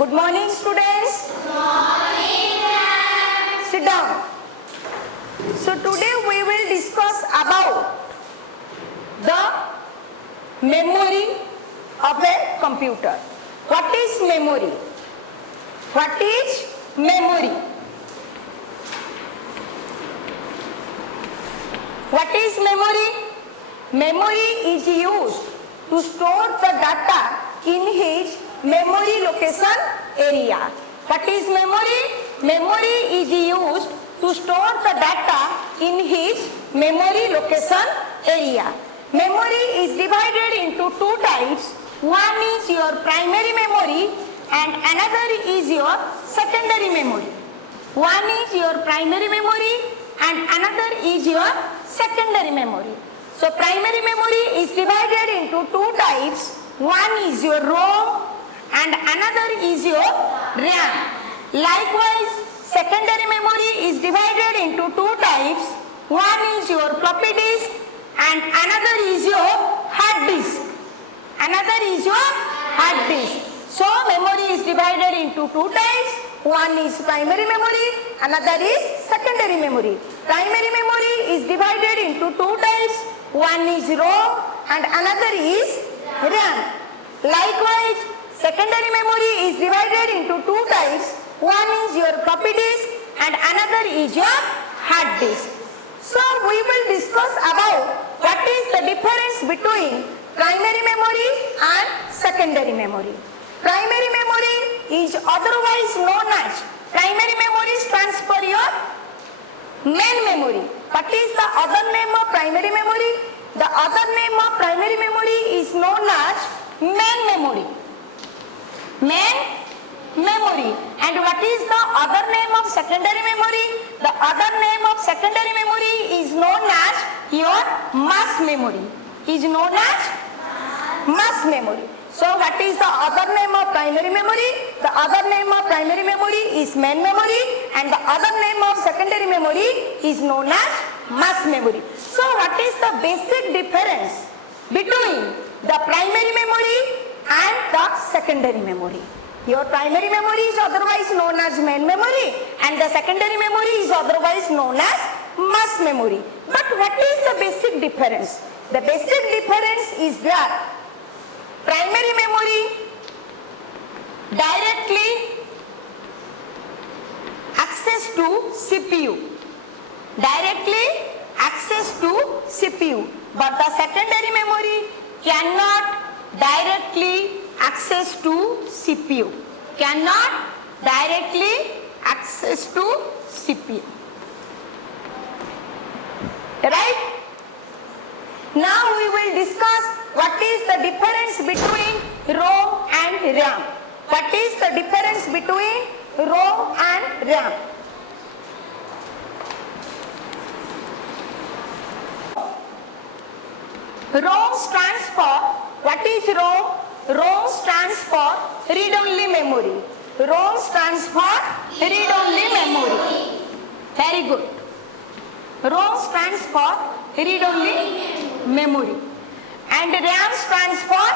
Good morning, students. Good morning, ma'am. Sit down. So today we will discuss about the memory of a computer. What is memory? What is memory? What is memory? Memory is used to store the data in his memory location area. What is memory? Memory is used to store the data in his memory location area. Memory is divided into two types. One is your primary memory and another is your secondary memory. One is your primary memory and another is your secondary memory. So primary memory is divided into two types. One is your ROM and another is your RAM. Likewise, secondary memory is divided into two types. One is your floppy disk and another is your hard disk. Another is your hard disk. So memory is divided into two types. One is primary memory, another is secondary memory. Primary memory is divided into two types. One is ROM and another is RAM. Likewise, secondary memory is divided into two types. One is your floppy disk and another is your hard disk. So we will discuss about what is the difference between primary memory and secondary memory. Primary memory is otherwise known as primary memory stands for your main memory. What is the other name of primary memory? The other name of primary memory is known as main memory. Main memory. And what is the other name of secondary memory? The other name of secondary memory is known as your mass memory. Is known as mass memory. So what is the other name of primary memory? The other name of primary memory is main memory and the other name of secondary memory is known as mass memory. So what is the basic difference between the primary memory and the secondary memory? Your primary memory is otherwise known as main memory and the secondary memory is otherwise known as mass memory. But what is the basic difference? The basic difference is that primary memory directly access to CPU. Directly access to CPU. But the secondary memory cannot directly access to CPU. Cannot directly access to CPU. Right? Now we will discuss what is the difference between ROM and RAM. What is the difference between ROM and RAM? ROM stands for, what is ROM? ROM stands for read-only memory. ROM stands for read-only memory. Very good. ROM stands for read-only memory. And RAM stands for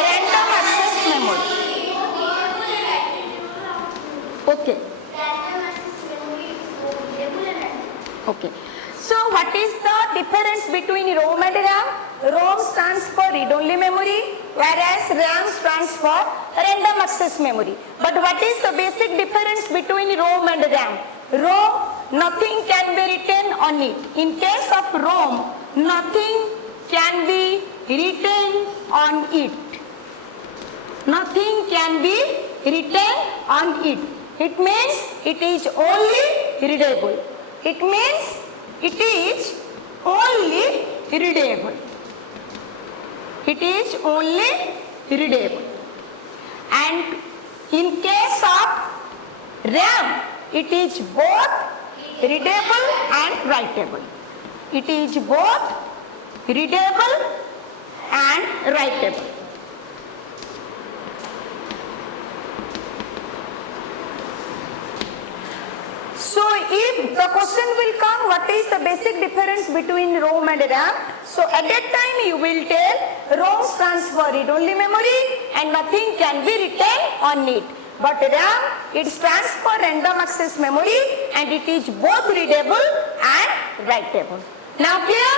random access memory. Okay. Okay. So what is the difference between ROM and RAM? ROM stands for read-only memory, whereas RAM stands for random access memory. But what is the basic difference between ROM and RAM? ROM, nothing can be written on it. In case of ROM, nothing can be written on it. Nothing can be written on it. It means it is only readable. It means it is only readable. It is only readable. And in case of RAM, it is both readable and writable. It is both readable and writable. So if the question will come, what is the basic difference between ROM and RAM? So at that time you will tell ROM stands for read-only memory and nothing can be written on it. But RAM, it stands for random access memory and it is both readable and writable. Now clear?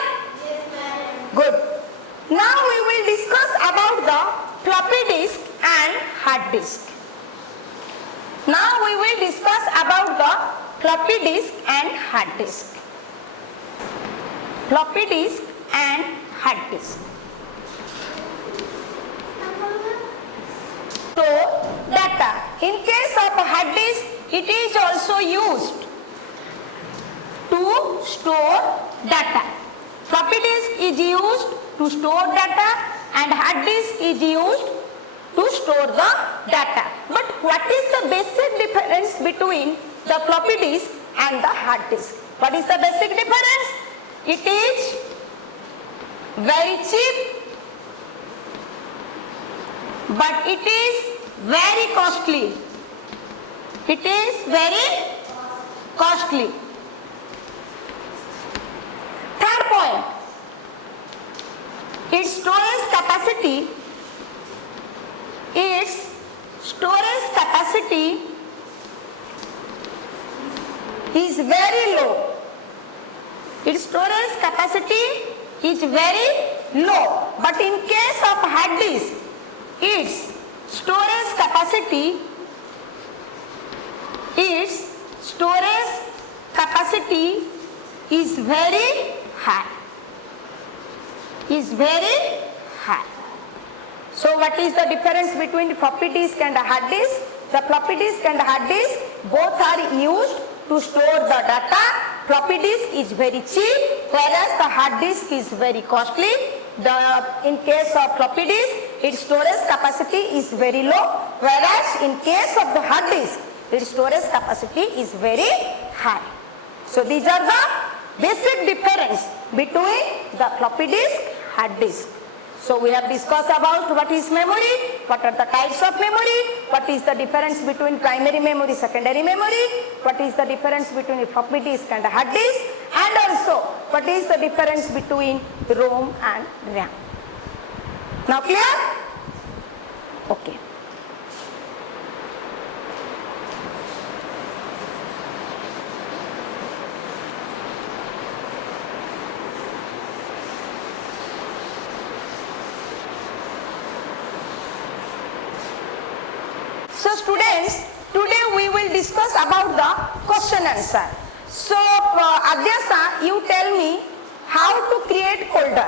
Yes, ma'am. Good. Now we will discuss about the floppy disk and hard disk. Now we will discuss about the floppy disk and hard disk. Floppy disk and hard disk. Store data. In case of a hard disk, it is also used to store data. Floppy disk is used to store data and hard disk is used to store the data. But what is the basic difference between the floppy disk and the hard disk? What is the basic difference? It is very cheap, but it is very costly. It is very costly. Third point, its storage capacity is very low. Its storage capacity is very low. But in case of hard disk, its storage capacity is very high. So what is the difference between floppy disk and a hard disk? The floppy disk and hard disk both are used to store the data. Floppy disk is very cheap, whereas the hard disk is very costly. In case of floppy disk, its storage capacity is very low, whereas in case of the hard disk, its storage capacity is very high. So these are the basic difference between the floppy disk, hard disk. So we have discussed about what is memory, what are the types of memory, what is the difference between primary memory, secondary memory, what is the difference between a floppy disk and a hard disk, and also what is the difference between ROM and RAM. Now clear? Okay. So students, today we will discuss about the question answer. So Adyasa, you tell me how to create folder.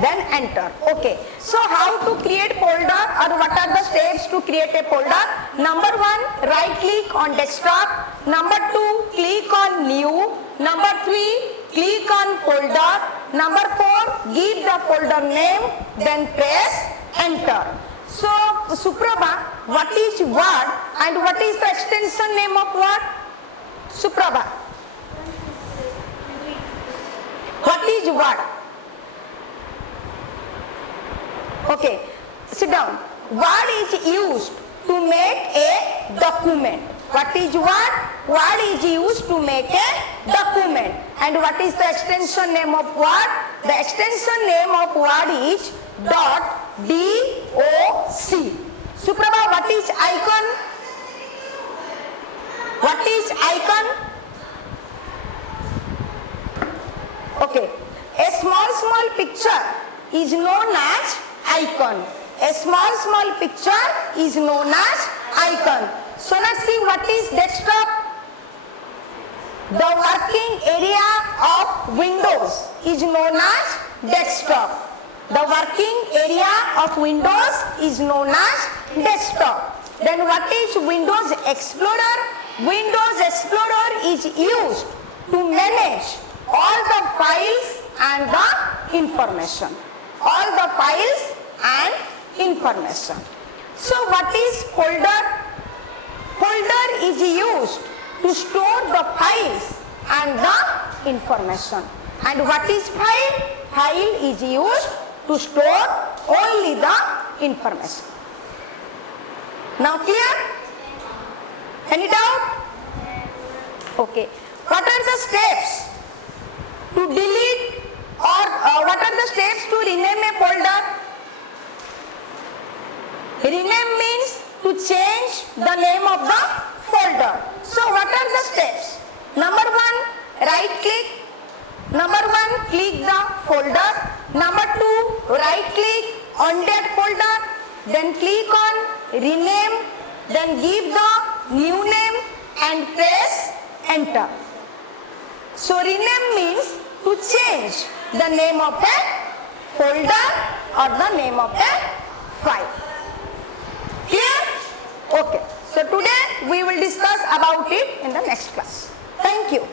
Then enter. Okay. So how to create folder, or what are the steps to create a folder? Number 1, right click on desktop. Number 2, click on new. Number 3, click on folder. Number 4, give the folder name, then press enter. So Suprabha, what is Word and what is the extension name of Word? Suprabha, what is Word? Okay, sit down. Word is used to make a document. What is Word? Word is used to make a document. And what is the extension name of Word? The extension name of Word is .doc. Suprabha, what is icon? What is icon? Okay, a small picture is known as icon. A small picture is known as icon. So let's see what is desktop. The working area of Windows is known as desktop. The working area of Windows is known as desktop. Then what is Windows Explorer? Windows Explorer is used to manage all the files and the information. All the files and information. So what is folder? Folder is used to store the files and the information. And what is file? File is used to store only the information. Now clear? Any doubt? Okay. What are the steps to delete or what are the steps to rename a folder? Rename means to change the name of the folder. So what are the steps? Number one, right click. Number one, click the folder. Number two, right click on that folder. Then click on rename. Then give the new name and press enter. So rename means to change the name of a folder or the name of a file. Clear? Okay. So today we will discuss about it in the next class. Thank you.